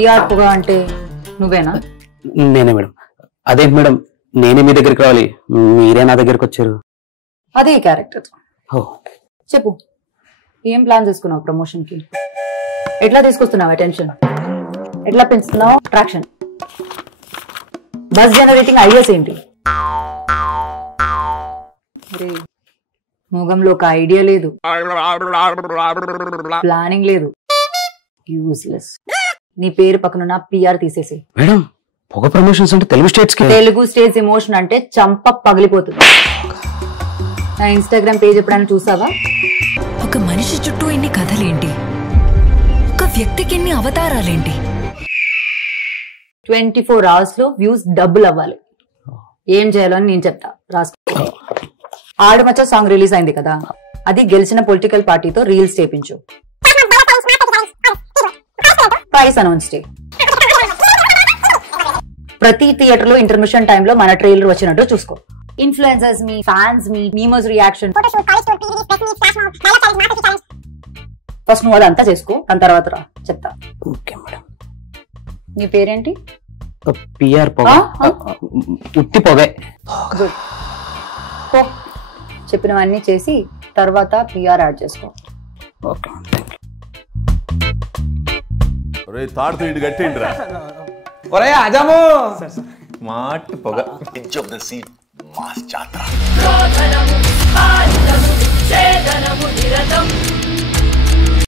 PR పొగ అంటే నువ్వేనా? నేనే మేడం. అదేంటి మేడం, నేనే మీ దగ్గరికి రావాలి, మీరే నా దగ్గరికి వచ్చారు. అదే క్యారెక్టర్. చెప్పు, ఏం ప్లాన్ చేసుకున్నావు ప్రమోషన్ కి? ఎట్లా తీసుకొస్తున్నావు అటెన్షన్? ఎట్లా పెంచుతున్నావు అట్రాక్షన్? బస్ జనరేటింగ్ ఐడియాస్ ఏంటి? మోగంలో ఒక ఐడియా లేదు, ప్లానింగ్ లేదు, యూస్లెస్. నీ పేరు పక్కనున్న పిఆర్ తీసేసి. మేడం, పొగ ప్రమోషన్స్ అంటే తెలుగు స్టేట్స్ ఎమోషన్ అంటే చంప పగిలిపోతుంది. నా ఇన్స్టాగ్రామ్ పేజ్ ఎప్పుడైనా చూసావా? ఒక మనిషి చుట్టూ ఎన్ని కథలేంటి, ఒక వ్యక్తికి ఎన్ని అవతారాలేంటి. 24 hours లో వ్యూస్ డబుల్ అవ్వాలి. ఏం చేయాలో అని నేను చెప్తా, రాసుకో. ఆడమచ్చ సాంగ్ రిలీజ్ అయింది కదా, అది గెలిచిన పొలిటికల్ పార్టీతో రీల్స్ చేపించు. ప్రైస్ అనౌన్స్ చేయి. ప్రతి థియేటర్ లో ఇంటర్మిషన్ టైంలో మన ట్రైలర్ వచ్చినట్టు చూసుకో. ఇన్ఫ్లుయెన్సర్స్ మీ, ఫ్యాన్స్ మీ, మీమర్స్ రియాక్షన్. ఫస్ట్ నువ్వు అదంతా చేసుకో, దాని తర్వాత రా చెప్తా. Okay madam. నీ పేరేంటి? పిఆర్ పొగ. ఉత్తి పొగే. చెప్పినవన్నీ చేసి తర్వాత పిఆర్ యాడ్ చేసుకో. ఓకే. తాడుతూ ఇటు కట్టేండిరా. ఒరే అజము మాట్ పొగ. Edge of the seat mass జాతర.